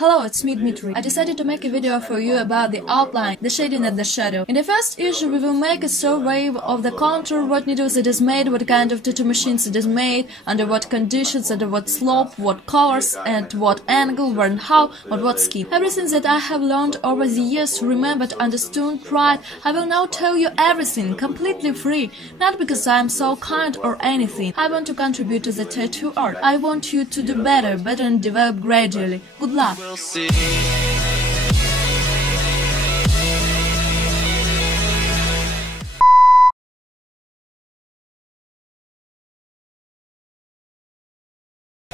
Hello, it's me, Dmitry. I decided to make a video for you about the outline, the shading and the shadow. In the first issue, we will make a survey of the contour, what needles it is made, what kind of tattoo machines it is made, under what conditions, under what slope, what colors, and what angle, where and how, on what skin. Everything that I have learned over the years, remembered, understood, tried, I will now tell you everything, completely free. Not because I am so kind or anything. I want to contribute to the tattoo art. I want you to do better and develop gradually. Good luck! We'll see.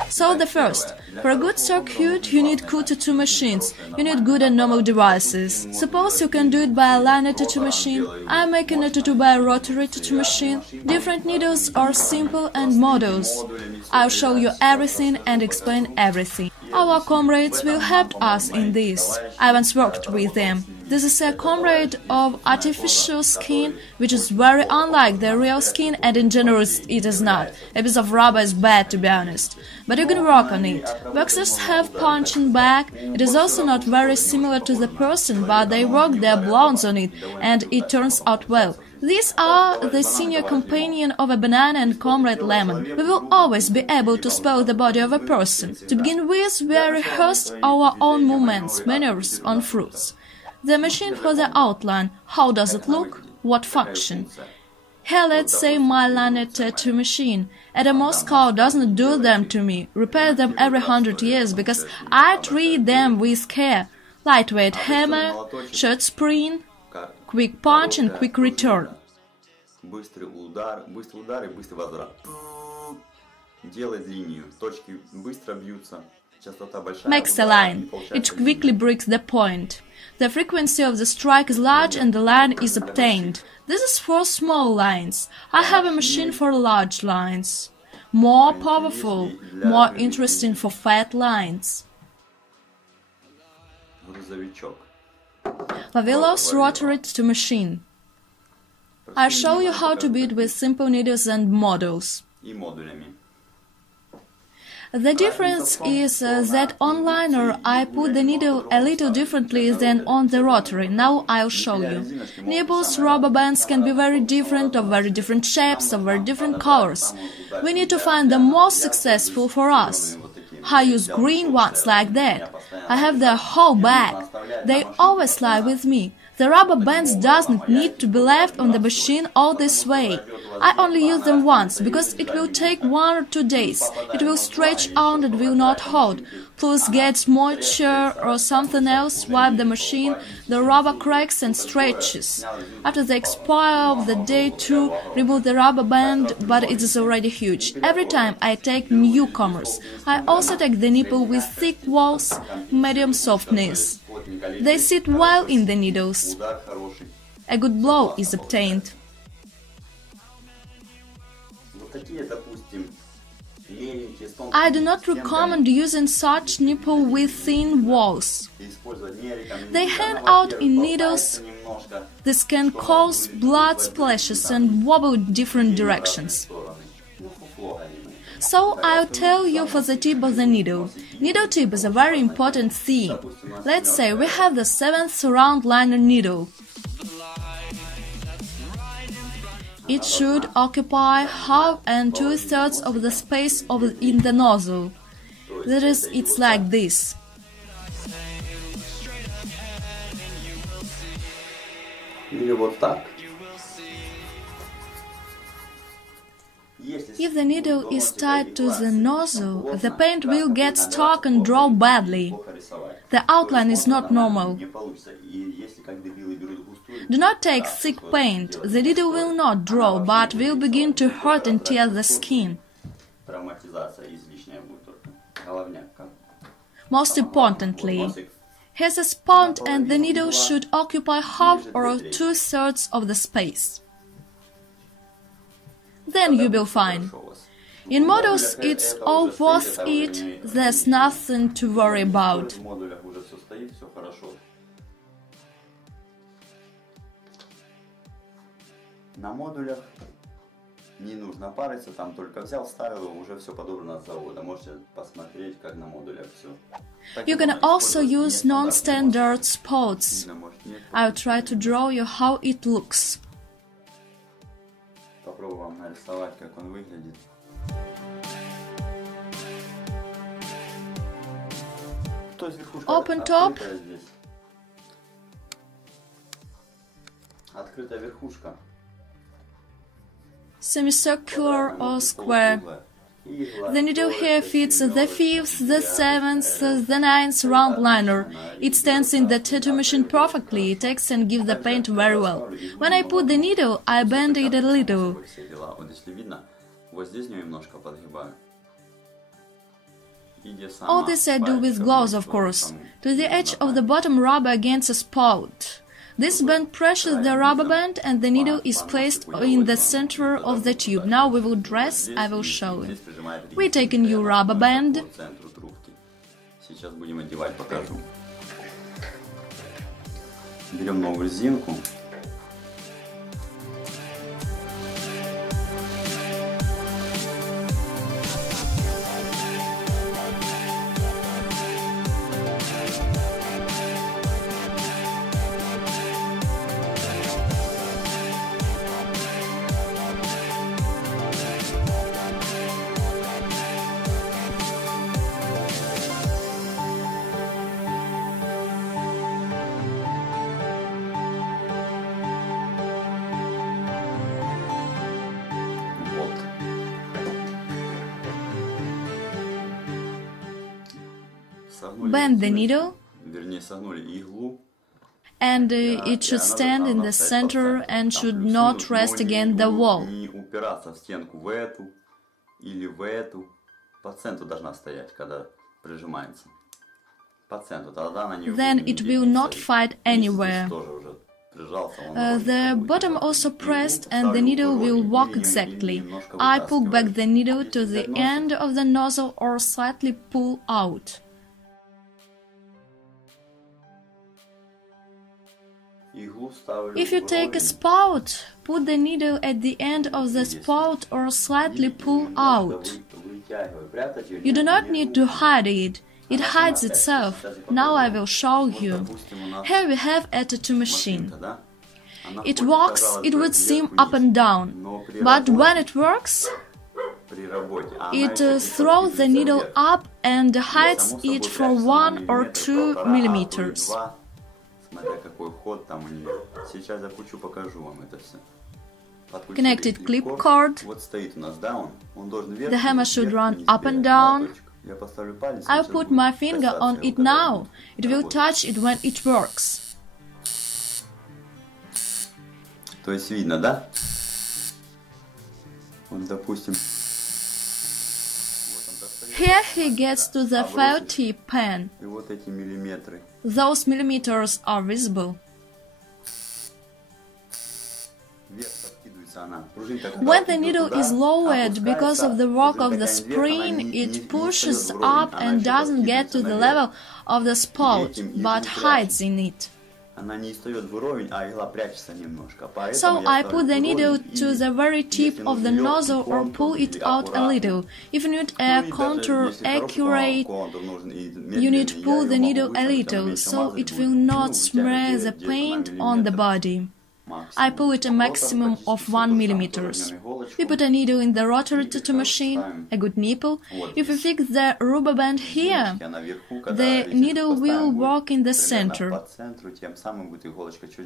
So the first, for a good circuit you need good tattoo machines, you need good and normal devices. Suppose you can do it by a linear tattoo machine, I am making a tattoo by a rotary tattoo machine. Different needles are simple and models. I'll show you everything and explain everything. Our comrades will help us in this. I once worked with them. This is a comrade of artificial skin, which is very unlike the real skin, and in general it is not. A piece of rubber is bad, to be honest. But you can work on it. Boxers have punching bag. It is also not very similar to the person, but they work their blondes on it, and it turns out well. These are the senior companion of a banana and Comrade Lemon. We will always be able to spell the body of a person. To begin with, we rehearsed our own movements, manners on fruits. The machine for the outline, how does it look? What function? Here let's say my linear tattoo machine. At a Moscow doesn't do them to me, repair them every 100 years, because I treat them with care. Lightweight hammer, short spring, quick punch and quick return. Быстрый удар и быстрый возврат. Делает линию, точки быстро бьются. Makes a line. It quickly breaks the point. The frequency of the strike is large and the line is obtained. This is for small lines. I have a machine for large lines. More powerful, more interesting for fat lines. Vavilov's rotary tattoo machine. I'll show you how to beat with simple needles and models. The difference is that on liner I put the needle a little differently than on the rotary. Now I'll show you. Nipples, rubber bands can be very different, of very different shapes, of very different colors. We need to find the most successful for us. I use green ones like that. I have the whole bag. They always lie with me. The rubber bands doesn't need to be left on the machine all this way. I only use them once, because it will take 1 or 2 days. It will stretch out and will not hold. Plus gets moisture or something else, wipe the machine, the rubber cracks and stretches. After the expire of the day too, remove the rubber band, but it is already huge. Every time I take newcomers. I also take the nipple with thick walls, medium softness. They sit well in the needles. A good blow is obtained. I do not recommend using such nipple with thin walls. They hang out in needles. This can cause blood splashes and wobble in different directions. So I'll tell you for the tip of the needle. Needle tip is a very important thing. Let's say we have the 7th round liner needle. It should occupy half and 2/3 of the space in the nozzle. That is, it's like this. If the needle is tied to the nozzle, the paint will get stuck and draw badly. The outline is not normal. Do not take thick paint. The needle will not draw, but will begin to hurt and tear the skin. Most importantly, here's a spout and the needle should occupy half or 2/3 of the space. Then you will find. In models, it's all worth it, there's nothing to worry about. Не нужно париться, там только взял, вставил его, уже все подобрано от завода. Можете посмотреть, как на модулях все. You can also use non-standard spots. I'll try to draw you how it looks. Попробую вам нарисовать, как он выглядит. То есть верхушка открытая здесь. Открытая верхушка. Semicircular or square. The needle here fits the 5th, the 7th, the 9th round liner. It stands in the tattoo machine perfectly, it takes and gives the paint very well. When I put the needle, I bend it a little. All this I do with gloves, of course, to the edge of the bottom rubber against a spout. This band presses the rubber band and the needle is placed in the center of the tube. Now we will dress, I will show you. We take a new rubber band. Сейчас будем одевать, покажу. Берем новую резинку. Bend the needle, вернее, согнули иглу, and it should stand in the center and should not rest against the wall. Не упираться в стенку в эту или в эту. По центру должна стоять, когда прижимается. По центру, тогда она не Then it will not fight anywhere. The bottom also pressed and the needle will walk exactly. I pull back the needle to the end of the nozzle or slightly pull out. If you take a spout, put the needle at the end of the spout or slightly pull out. You do not need to hide it. It hides itself. Now I will show you. Here we have a tattoo machine. It walks, it would seem up and down, but when it works, it throws the needle up and hides it for 1 or 2 millimeters. Connected clip cord. The hammer should run up and down. I'll put my finger on it now. It will touch it when it works. То есть видно, да? Вот, допустим. Here he gets to the faulty pen. И вот эти миллиметры. Those millimeters are visible. When the needle is lowered because of the work of the spring, it pushes up and doesn't get to the level of the spout, but hides in it. So I put the needle to the very tip of the nozzle or pull it out a little. If you need a contour accurate, you need to pull the needle a little, so it will not smear the paint on the body. I pull it a maximum of 1 millimeter. We put a needle in the rotary tattoo machine, a good nipple. If we fix the rubber band here, the needle will work in the center.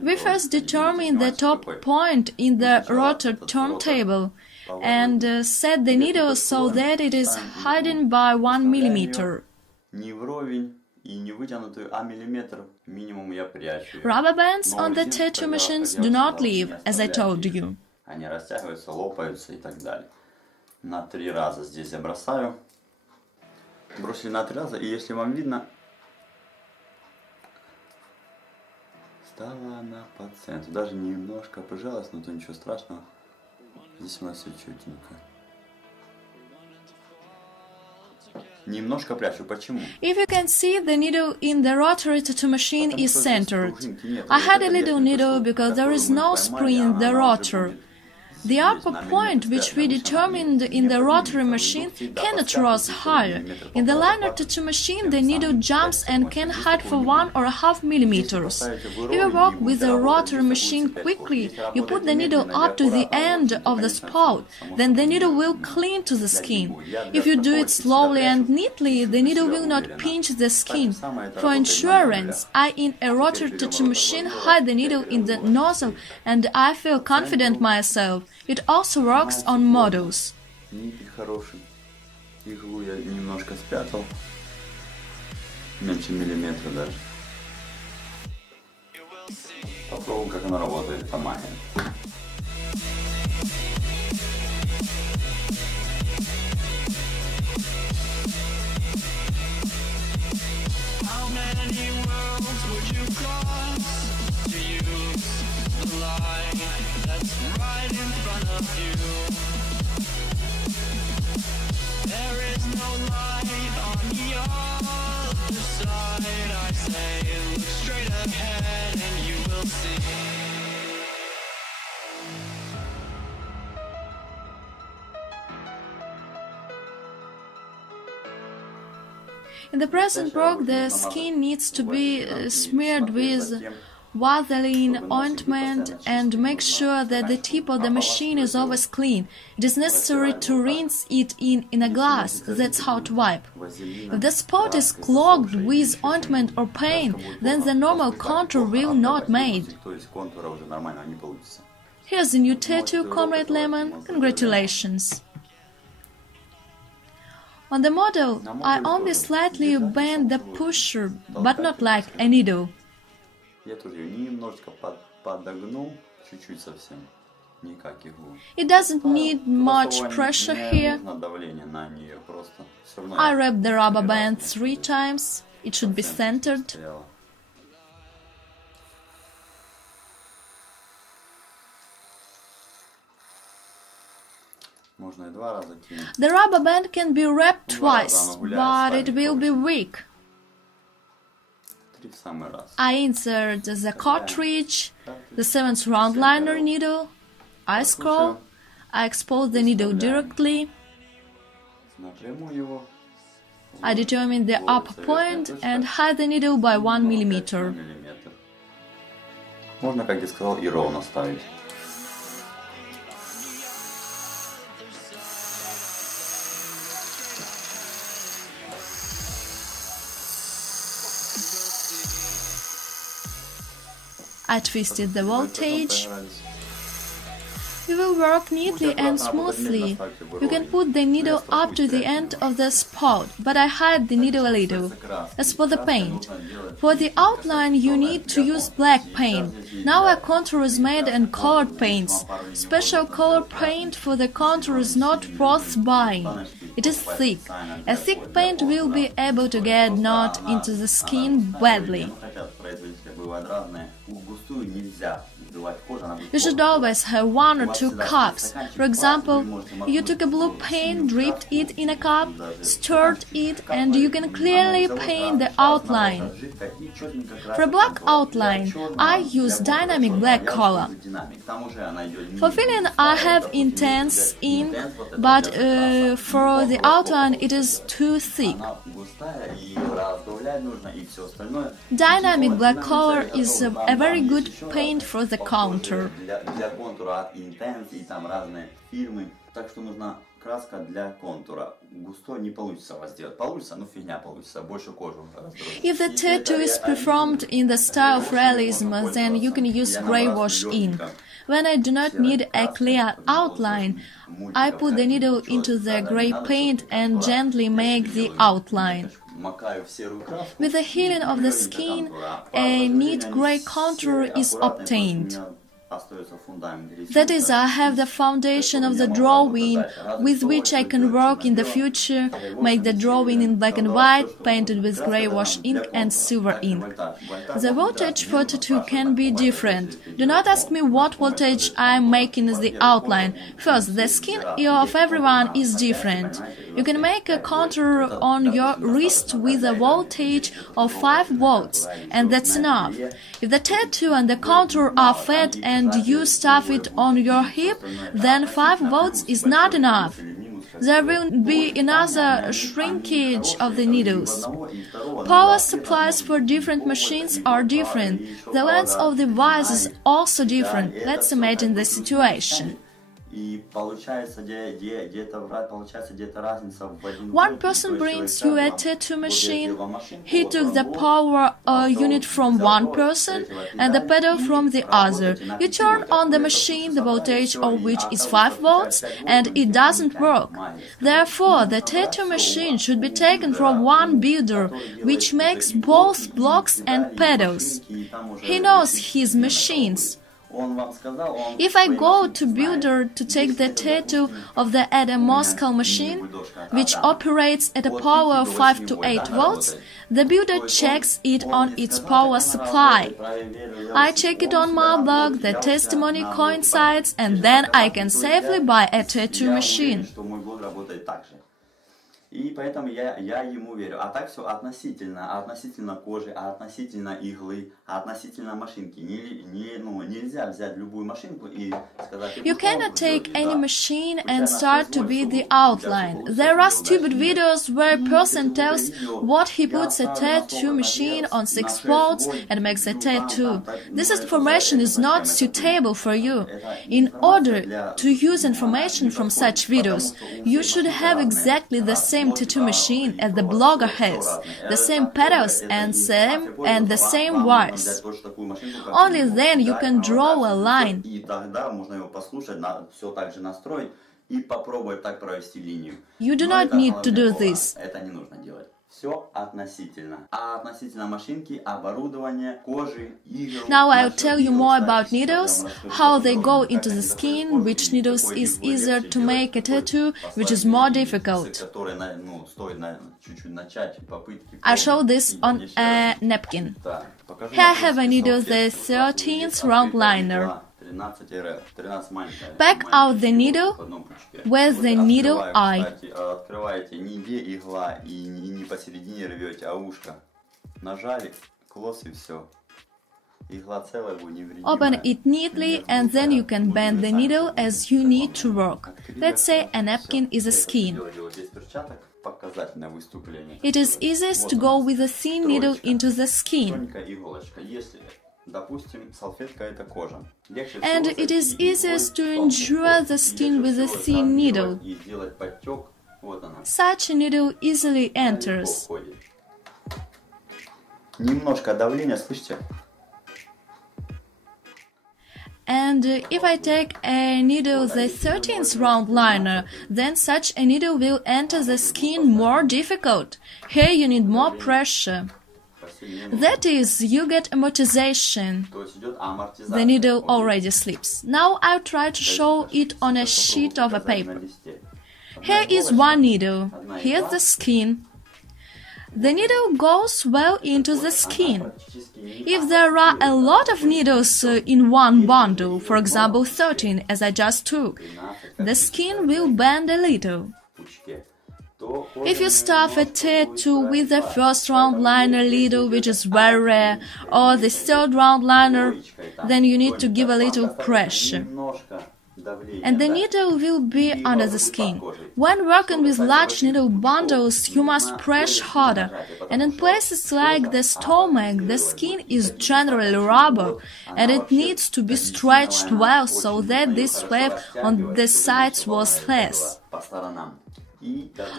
We first determine the top point in the rotor turntable and set the needle so that it is hidden by 1 millimeter. Rubber bands on the tattoo machines do not leave, as I told you. Они растягиваются, лопаются и так далее. На 3 раза здесь я бросаю. Бросили на 3 раза, и если вам видно, стала она по центру. Даже немножко прижалась, но то ничего страшного. Здесь у нас все чётенько. Немножко прячу. Почему? If you can see, the needle in the rotary tattoo machine is centered. I had a little needle because there is no spring in the rotor. The upper point, which we determined in the rotary machine, cannot rise higher. In the liner tattoo machine, the needle jumps and can hide for 1.5 millimeters. If you work with a rotary machine quickly, you put the needle up to the end of the spout, then the needle will cling to the skin. If you do it slowly and neatly, the needle will not pinch the skin. For insurance, I in a rotary tattoo machine hide the needle in the nozzle and I feel confident myself. It also works on models. Ниппель хороший. Иглу я немножко спрятал. Меньше миллиметра даже. Попробуем, как она работает по мане. In the present work, the skin needs to be smeared with Vaseline ointment and make sure that the tip of the machine is always clean. It is necessary to rinse it in a glass, that's how to wipe. If the spot is clogged with ointment or paint, then the normal contour will not made. Here's the new tattoo, Comrade Lemon. Congratulations! On the model, I only slightly bend the pusher, but not like a needle. Я тоже ее немножечко подогнул, чуть-чуть совсем, не как иглу. It doesn't need much pressure here. Давление на нее просто. I wrap the rubber band 3 times. It should be centered. Можно и 2 раза кинуть. The rubber band can be wrapped twice, but it will be weak. I insert the cartridge, the 7th round liner needle, I scroll, I expose the needle directly, I determine the upper point and hide the needle by 1 millimeter. Можно, как я сказал, и ровно ставить. I twisted the voltage. You will work neatly and smoothly. You can put the needle up to the end of the spout, but I hide the needle a little. As for the paint, for the outline you need to use black paint. Now a contour is made and colored paints. Special color paint for the contour is not worth buying. It is thick. A thick paint will be able to get not into the skin badly. You should always have 1 or 2 cups. For example, you took a blue paint, dipped it in a cup, stirred it, and you can clearly paint the outline. For a black outline, I use dynamic black color. For filling, I have intense ink, but for the outline, it is too thick. Dynamic black color is a very good paint for the contour. Для контура от Intense и там разные фирмы. Так что нужна краска для контура. Густой не получится у вас сделать. Получится, но фигня получится. Больше кожу раздробить. If the tattoo is performed in the style of realism, then you can use grey wash ink. When I do not need a clear outline, I put the needle into the grey paint and gently make the outline. With the healing of the skin, a neat grey contour is obtained. That is, I have the foundation of the drawing with which I can work in the future, make the drawing in black and white, painted with grey wash ink and silver ink. The voltage for tattoo can be different. Do not ask me what voltage I am making as the outline. First, the skin of everyone is different. You can make a contour on your wrist with a voltage of 5 volts, and that's enough. If the tattoo and the contour are fat and and you stuff it on your hip, then 5 volts is not enough. There will be another shrinkage of the needles. Power supplies for different machines are different. The length of the wires is also different. Let's imagine the situation. One person brings you a tattoo machine. He took the power unit from one person and the pedal from the other. You turn on the machine, the voltage of which is 5 volts, and it doesn't work. Therefore, the tattoo machine should be taken from one builder, which makes both blocks and pedals. He knows his machines. If I go to builder to take the tattoo of the Moscow machine, which operates at a power of 5 to 8 volts, the builder checks it on its power supply. I check it on my blog, the testimony coincides, and then I can safely buy a tattoo machine. И поэтому я ему верю. А так все относительно кожи, относительно иглы, относительно машинки. Нельзя взять любую машинку и сказать... You cannot take any machine and start to be the outline. There are stupid videos where a person tells what he puts a tattoo machine on 6 volts and makes a tattoo. This information is not suitable for you. In order to use information from such videos, you should have exactly the same tattoo machine as the blogger has, the same pedals and the same wires. Only then you can draw a line. You do not need to do this. Now I'll tell you more about needles, how they go into the skin, which needles is easier to make a tattoo, which is more difficult. I show this on a napkin. Here I have a needle, the 13th round liner. Back out the needle with the needle eye. Open it neatly and then you can bend the needle as you need to work. Let's say a napkin is a skin. It is easiest to go with a thin needle into the skin. And it is easiest to endure the skin with a thin needle. Such a needle easily enters. And if I take a needle, the 13th round liner, then such a needle will enter the skin more difficult. Here you need more pressure. That is, you get amortization. The needle already slips. Now I'll try to show it on a sheet of a paper. Here is one needle. Here's the skin. The needle goes well into the skin. If there are a lot of needles in one bundle, for example 13 as I just took, the skin will bend a little. If you stuff a tattoo with the first round liner needle, which is very rare, or the third round liner, then you need to give a little pressure. And the needle will be under the skin. When working with large needle bundles, you must press harder. And in places like the stomach, the skin is generally rubber, and it needs to be stretched well so that this wave on the sides was less.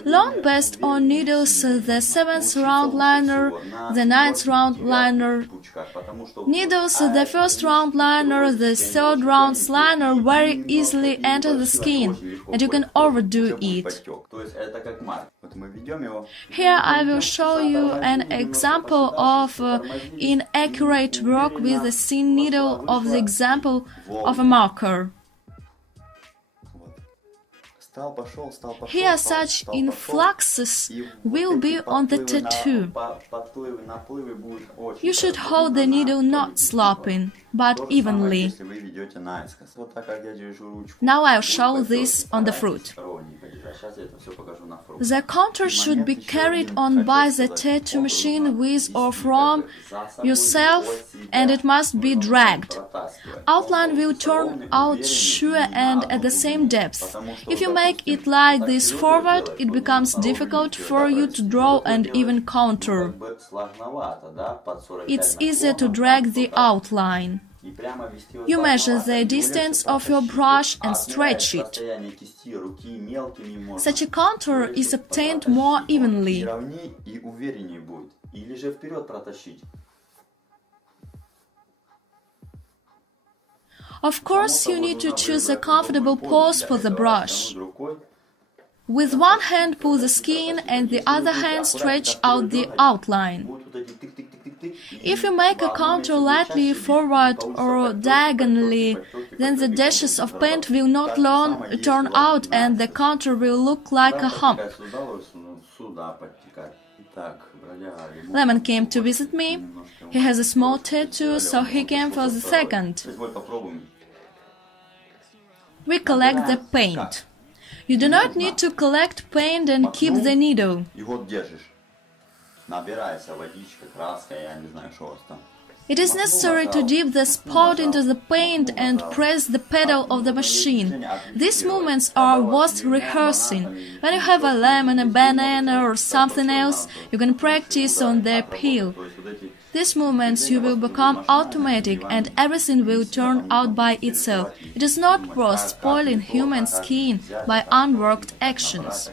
Long best on needles the 7th round liner, the 9th round liner. Needles the 1st round liner, the 3rd round liner very easily enter the skin, and you can overdo it. Here I will show you an example of inaccurate work with the thin needle of the example of a marker. Here such influxes will be on the tattoo. You should hold the needle not sloping, but evenly. Now I'll show this on the fruit. The contour should be carried on by the tattoo machine with or from yourself, and it must be dragged. Outline will turn out sure and at the same depth. If you make it like this forward, it becomes difficult for you to draw and even contour. It's easier to drag the outline. You measure the distance of your brush and stretch it. Such a contour is obtained more evenly. Of course, you need to choose a comfortable pose for the brush. With one hand pull the skin and the other hand stretch out the outline. If you make a contour lightly forward or diagonally, then the dashes of paint will not turn out and the contour will look like a hump. Lemon came to visit me. He has a small tattoo, so he came for the second. We collect the paint. You do not need to collect paint and keep the needle. It is necessary to dip the spout into the paint and press the pedal of the machine. These movements are worth rehearsing. When you have a lemon, a banana or something else, you can practice on their peel. These movements you will become automatic and everything will turn out by itself. It is not worth spoiling human skin by unworked actions.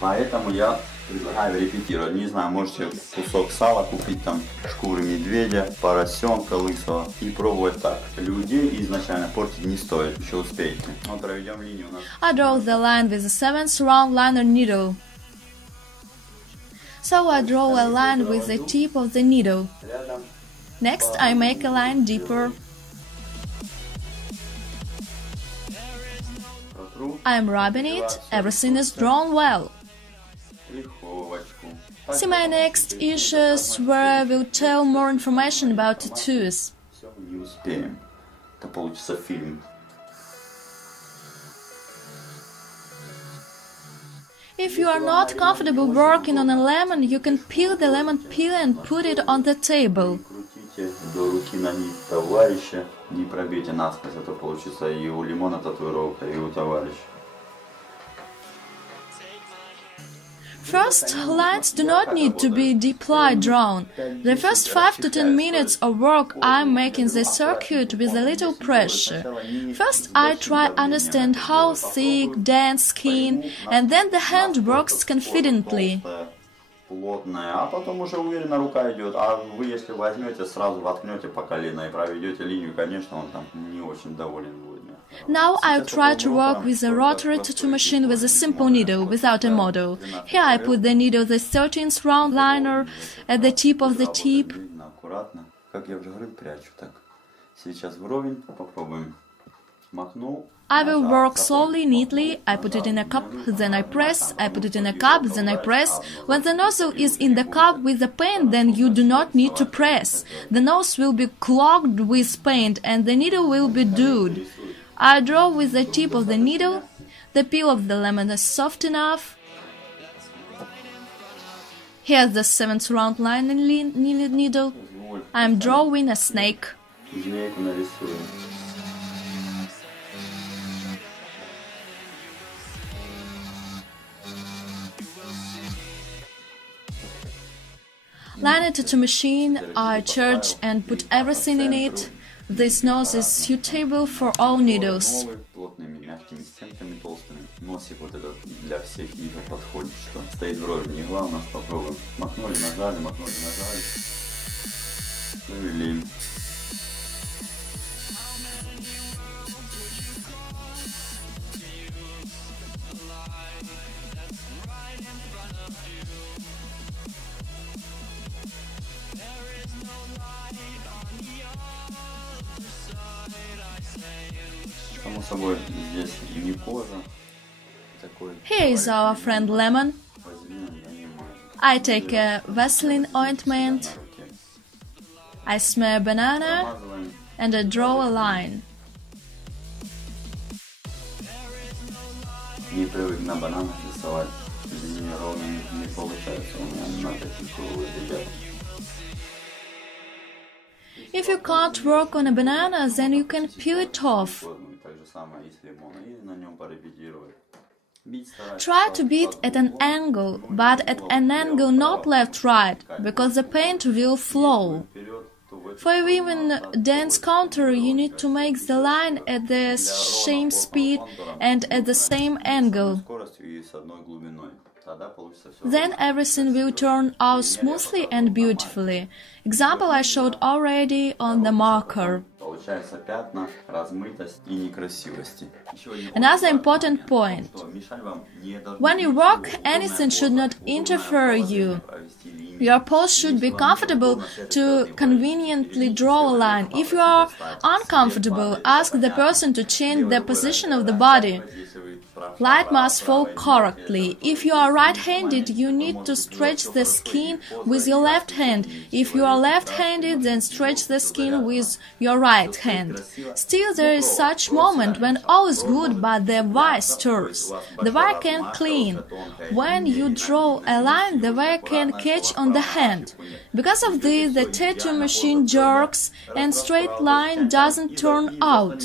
Поэтому я предлагаю репетировать. Не знаю, можете кусок сала купить, там шкуры медведя, поросенка лысого и пробовать так. Людей изначально портить не стоит, еще успеете. Вот проведем линию у нас. I draw the line with the 7th round liner needle. So I draw a line with the tip of the needle. Next I make a line deeper. I am rubbing it, everything is drawn well. See my next issues where I will tell more information about tattoos. If you are not comfortable working on a lemon, you can peel the lemon peel and put it on the table. До руки на нить товарища, не пробейте насквозь, а то получится и у лимона татуировка, и у товарища. First, lines do not need to be deeply drawn. The first 5 to 10 minutes of work I am making the circuit with a little pressure. First I try to understand how thick, dense skin, and then the hand works confidently. Плотная, а потом уже уверенно рука идет. А вы, если возьмете, сразу воткнете по колено и проведете линию, конечно, он там не очень доволен будет. Now I try to work with a rotary tattoo machine with a simple needle, without a model. Here I put the needle, the 13th round liner, at the tip of the tip. Аккуратно, как я уже говорил, прячу так. Сейчас вровень, попробуем. Макнул. I will work slowly, neatly. I put it in a cup, then I press. I put it in a cup, then I press. When the nozzle is in the cup with the paint, then you do not need to press. The nose will be clogged with paint and the needle will be dewed. I draw with the tip of the needle. The peel of the lemon is soft enough. Here's the 7th round line in needle. I am drawing a snake. Line a tattoo machine, I charge and put everything in it. This nose is suitable for all needles. Носик вот этот для всех игр подходит, что стоит вровень игла, у нас попробуем. Макнули, нажали, провели. Само собой, здесь не кожа. Here is our friend Lemon. I take a Vaseline ointment, I smear banana, and I draw a line. Не привык на бананах рисовать. Линии ровно не получается у меня на таких круглых ребят. If you can't work on a banana, then you can peel it off. Так же самое и с лимоном. И на нем порепетировать. Try to beat at an angle, but at an angle not left-right, because the paint will flow. For even dense contour, you need to make the line at the same speed and at the same angle. Then everything will turn out smoothly and beautifully. Example I showed already on the marker. Another important point. When you work, anything should not interfere you. Your pose should be comfortable to conveniently draw a line. If you are uncomfortable, ask the person to change the position of the body. Light must fall correctly. If you are right-handed, you need to stretch the skin with your left hand. If you are left-handed, then stretch the skin with your right hand. Still, there is such moment when all is good, but the wire stirs. The wire can clean. When you draw a line, the wire can catch on the hand. Because of this, the tattoo machine jerks and straight line doesn't turn out.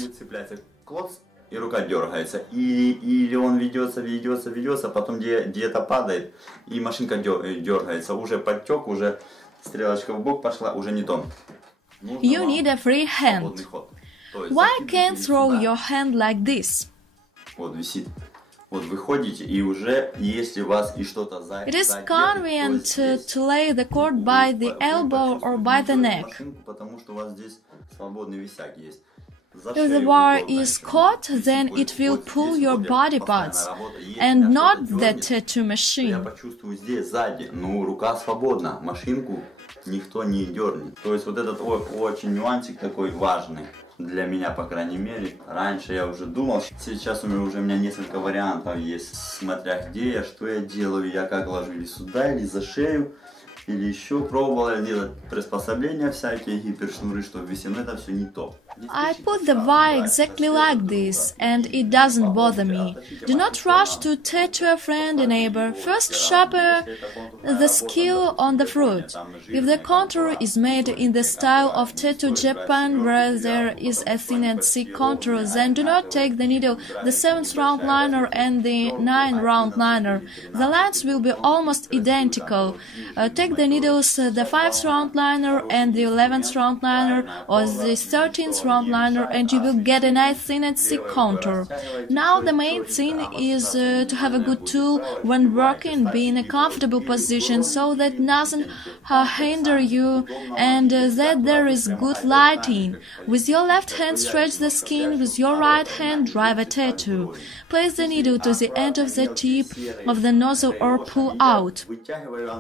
И рука дергается, или он ведется, потом где-то падает, и машинка дергается, уже подтек, уже стрелочка в бок пошла, уже не то. You need a free hand. Why can't throw your hand like this? Вот висит. Вот вы ходите, и уже, если у вас и что-то It is convenient to lay the cord by the elbow or by the neck. Потому что у вас здесь свободный висяк есть. If the wire is caught, then it will pull your body parts, and not the tattoo machine. Я почувствую здесь, сзади, рука свободна, машинку никто не дернет. То есть вот этот очень нюансик такой важный. Для меня, по крайней мере. Раньше я уже думал, сейчас у меня несколько вариантов есть, смотря где я, что я делаю, я как ложу или сюда, или за шею. Или еще пробовала делать приспособления всякие, гипершнуры, чтобы висеть, но это все не то. I put the wire exactly like this, and it doesn't bother me. Do not rush to tattoo a friend or neighbor. First sharpen the skill on the fruit. If the contour is made in the style of tattoo Japan, where there is a thin and thick contour, then do not take the needle, the 7th round liner and the 9th round liner. The lines will be almost identical. Take the needles, the 5th round liner and the 11th round liner, or the 13th round liner, and you will get a nice thin and thick contour. Now the main thing is to have a good tool when working, be in a comfortable position so that nothing hinder you and that there is good lighting. With your left hand stretch the skin, with your right hand drive a tattoo. Place the needle to the end of the tip of the nozzle or pull out.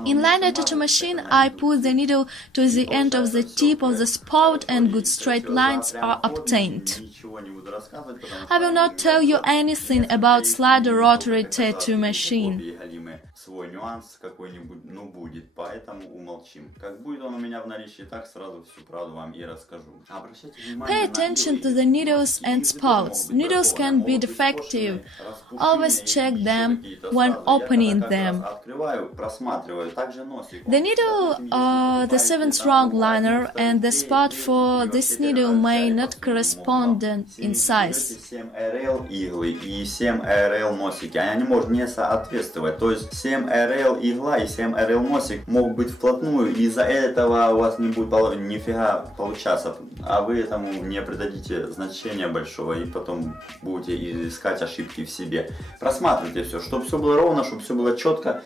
In liner tattoo machine, I put the needle to the end of the tip of the spout and good straight lines are obtained. I will not tell you anything about slider rotary tattoo machine. Свой нюанс какой-нибудь, будет, поэтому умолчим. Как будет он у меня в наличии, так сразу всю правду вам и расскажу. Pay attention to the needles and spouts. Needles can be defective. Always check them when opening them. The needle, the 7th round liner and the spout for this needle may not correspond in size. 7 РЛ иглы и 7 РЛ носики, они могут не соответствовать. То есть 7 РЛ игла и 7 РЛ носик могут быть вплотную, и из-за этого у вас не будет нифига получаться, а вы этому не придадите значения большого и потом будете искать ошибки в себе. Просматривайте все, чтобы все было ровно, чтобы все было четко.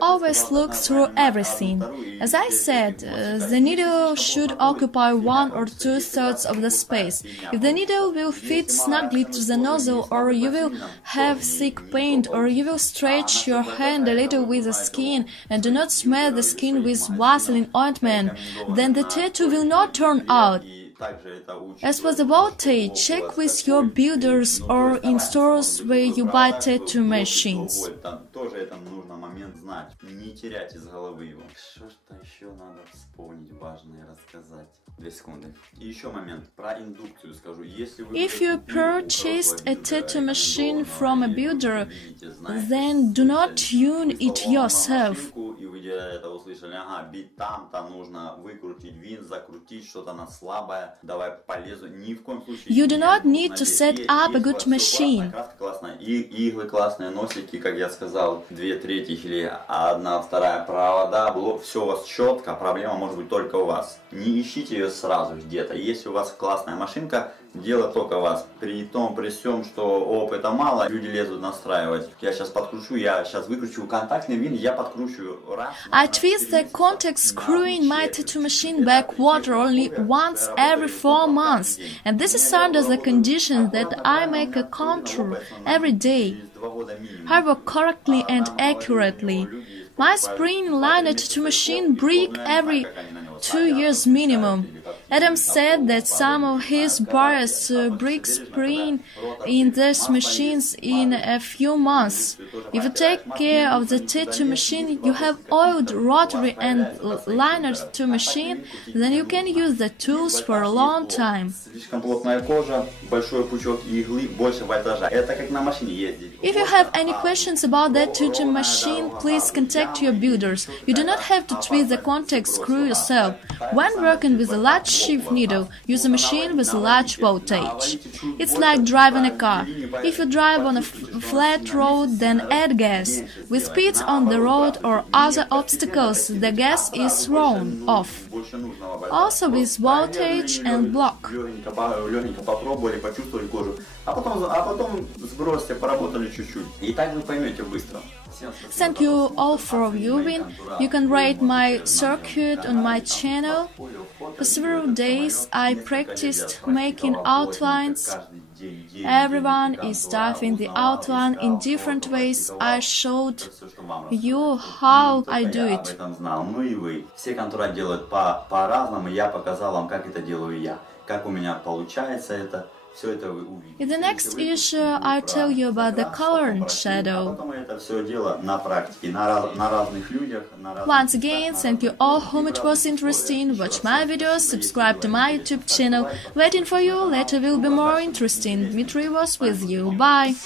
Always look through everything. As I said, the needle should occupy 1 or 2/3 of the space. If the needle will fit snugly to the nozzle, or you will have thick paint, or you will stretch your hand a little with the skin and do not smear the skin with Vaseline ointment, then the tattoo will not turn out. As for the voltage, check with your builders or in stores where you buy tattoo machines. Тоже это нужно момент знать. Не терять из головы его. Что еще надо вспомнить важное рассказать? 2 секунды. И еще момент про индукцию скажу. If you purchased a tattoo machine from a builder, then do not tune it yourself. И вы это услышали, ага, бить там-то нужно выкрутить винт, закрутить, что-то она слабое, давай полезу. Ни в коем случае. You do not need to set up a good machine. Краска классная, и иглы классные, носики, как я сказал, 2/3 или 1/2 провода, все у вас четко, проблема может быть только у вас. Не ищите ее сразу где-то. Если у вас классная машинка, дело только вас. При том, при всем, что опыта мало, люди лезут настраивать. Я сейчас подкручу, я сейчас выкручу контактный винт, я подкручу раз. I twist the contact screw in my tattoo machine backward only once every 4 months, and this is under the condition that I make a contour every day. I work correctly and accurately. My spring liner tattoo machine break every 2 years minimum. Adam said that some of his buyers break spring in these machines in a few months. If you take care of the tattoo machine, you have oiled rotary and liner tattoo machine, then you can use the tools for a long time. Слишком плотная кожа, большой пучок иглы, больше вольтажа. Это как на машине ездить. If you have any questions about that tattoo machine, please contact your builders. You do not have to twist the contact screw yourself. When working with a large sheaf needle, use a machine with a large voltage. It's like driving a car. If you drive on a flat road, then add gas. With speeds on the road or other obstacles, the gas is thrown off. Also with voltage and block. Легенько попробовали, почувствовали кожу, а потом сбросьте, поработали чуть-чуть. И так вы поймете быстро. Thank you all for viewing. You can rate my circuit on my channel. For several days I practiced making outlines. Everyone is typing the outline in different ways. I showed you how I do it. Ну и вы. Все контура делают по-разному, я показал вам, как это делаю я. Как у меня получается это. Все это вы увидите. In the next issue, I'll tell you about the color and shadow. Потом это все дело на практике, на разных людях. Once again, thank you all whom it was interesting. Watch my videos, subscribe to my YouTube channel. Waiting for you, later will be more interesting. Dmitry was with you. Bye.